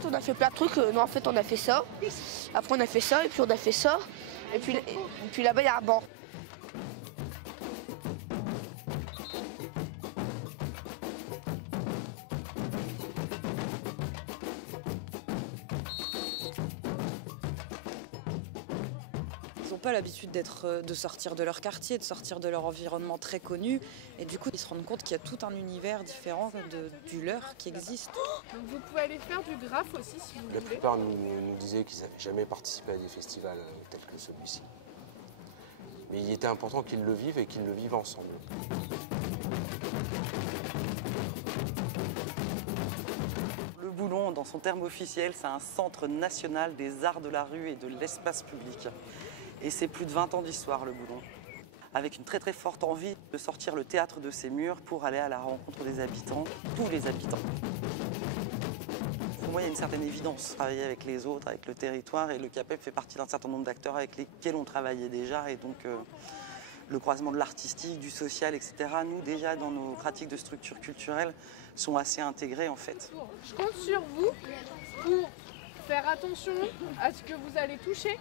fait, on a fait plein de trucs. Non, en fait, on a fait ça. Après, on a fait ça, et puis on a fait ça. Et puis là-bas, il y a un banc. Ils n'ont pas l'habitude de sortir de leur quartier, de sortir de leur environnement très connu. Et du coup, ils se rendent compte qu'il y a tout un univers différent du leur qui existe. Donc vous pouvez aller faire du graphe aussi si vous voulez. La plupart nous disaient qu'ils n'avaient jamais participé à des festivals tels que celui-ci. Mais il était important qu'ils le vivent et qu'ils le vivent ensemble. Le Boulon, dans son terme officiel, c'est un centre national des arts de la rue et de l'espace public. Et c'est plus de 20 ans d'histoire, le Boulon. Avec une très très forte envie de sortir le théâtre de ses murs pour aller à la rencontre des habitants, tous les habitants. Pour moi, il y a une certaine évidence. Travailler avec les autres, avec le territoire, et le CAPEB fait partie d'un certain nombre d'acteurs avec lesquels on travaillait déjà. Et donc, le croisement de l'artistique, du social, etc., nous, déjà, dans nos pratiques de structure culturelle, sont assez intégrés, en fait. Je compte sur vous pour faire attention à ce que vous allez toucher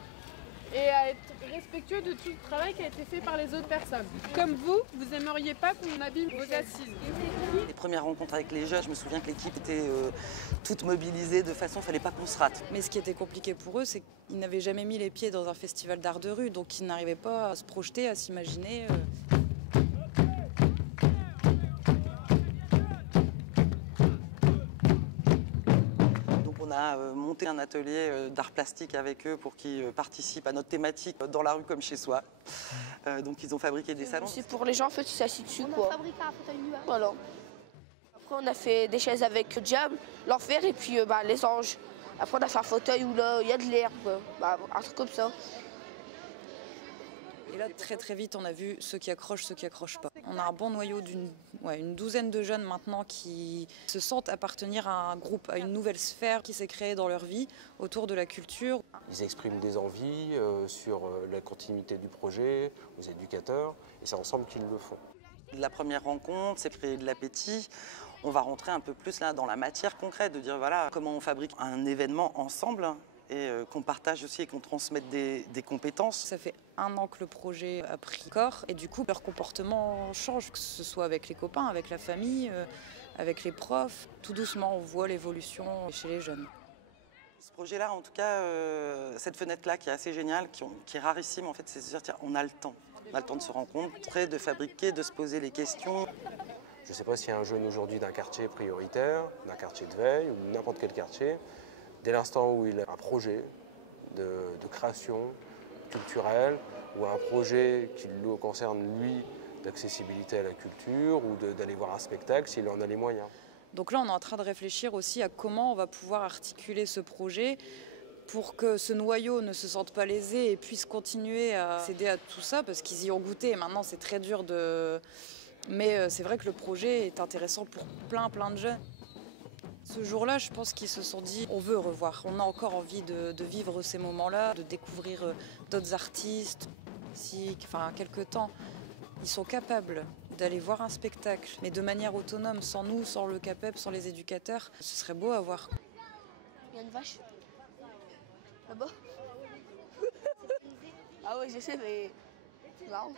et à être respectueux de tout le travail qui a été fait par les autres personnes. Comme vous aimeriez pas qu'on abîme vos assises. Les premières rencontres avec les jeunes, je me souviens que l'équipe était toute mobilisée de façon, il ne fallait pas qu'on se rate. Mais ce qui était compliqué pour eux, c'est qu'ils n'avaient jamais mis les pieds dans un festival d'art de rue, donc ils n'arrivaient pas à se projeter, à s'imaginer. On a monté un atelier d'art plastique avec eux pour qu'ils participent à notre thématique dans la rue comme chez soi. Donc ils ont fabriqué des salons. C'est pour les gens en fait qui s'assient dessus, On quoi. a fabriqué un fauteuil nuage. Voilà. Après on a fait des chaises avec le diable, l'enfer et puis les anges. Après on a fait un fauteuil où là il y a de l'herbe, un truc comme ça. Et là, très très vite, on a vu ceux qui accrochent pas. On a un bon noyau une douzaine de jeunes maintenant qui se sentent appartenir à un groupe, à une nouvelle sphère qui s'est créée dans leur vie autour de la culture. Ils expriment des envies sur la continuité du projet, aux éducateurs, et c'est ensemble qu'ils le font. La première rencontre, c'est créer de l'appétit. On va rentrer un peu plus là dans la matière concrète, de dire voilà comment on fabrique un événement ensemble et qu'on partage aussi et qu'on transmette des compétences. Ça fait 1 an que le projet a pris corps et du coup leur comportement change, que ce soit avec les copains, avec la famille, avec les profs. Tout doucement on voit l'évolution chez les jeunes. Ce projet-là, en tout cas, cette fenêtre-là qui est assez géniale, qui est rarissime, en fait, c'est de se dire tiens, on a le temps. On a le temps de se rencontrer, de fabriquer, de se poser les questions. Je ne sais pas s'il y a un jeune aujourd'hui d'un quartier prioritaire, d'un quartier de veille ou n'importe quel quartier. Dès l'instant où il a un projet de création culturelle ou un projet qui le concerne lui d'accessibilité à la culture ou d'aller voir un spectacle s'il en a les moyens. Donc là on est en train de réfléchir aussi à comment on va pouvoir articuler ce projet pour que ce noyau ne se sente pas lésé et puisse continuer à s'aider à tout ça parce qu'ils y ont goûté et maintenant c'est très dur de... Mais c'est vrai que le projet est intéressant pour plein de jeunes. Ce jour-là, je pense qu'ils se sont dit on veut revoir, on a encore envie de vivre ces moments-là, de découvrir d'autres artistes. Si, quelque temps, ils sont capables d'aller voir un spectacle, mais de manière autonome, sans nous, sans le CAPEB, sans les éducateurs, ce serait beau à voir. Il y a une vache là-bas. Ah ouais, je sais, mais c'est marrant.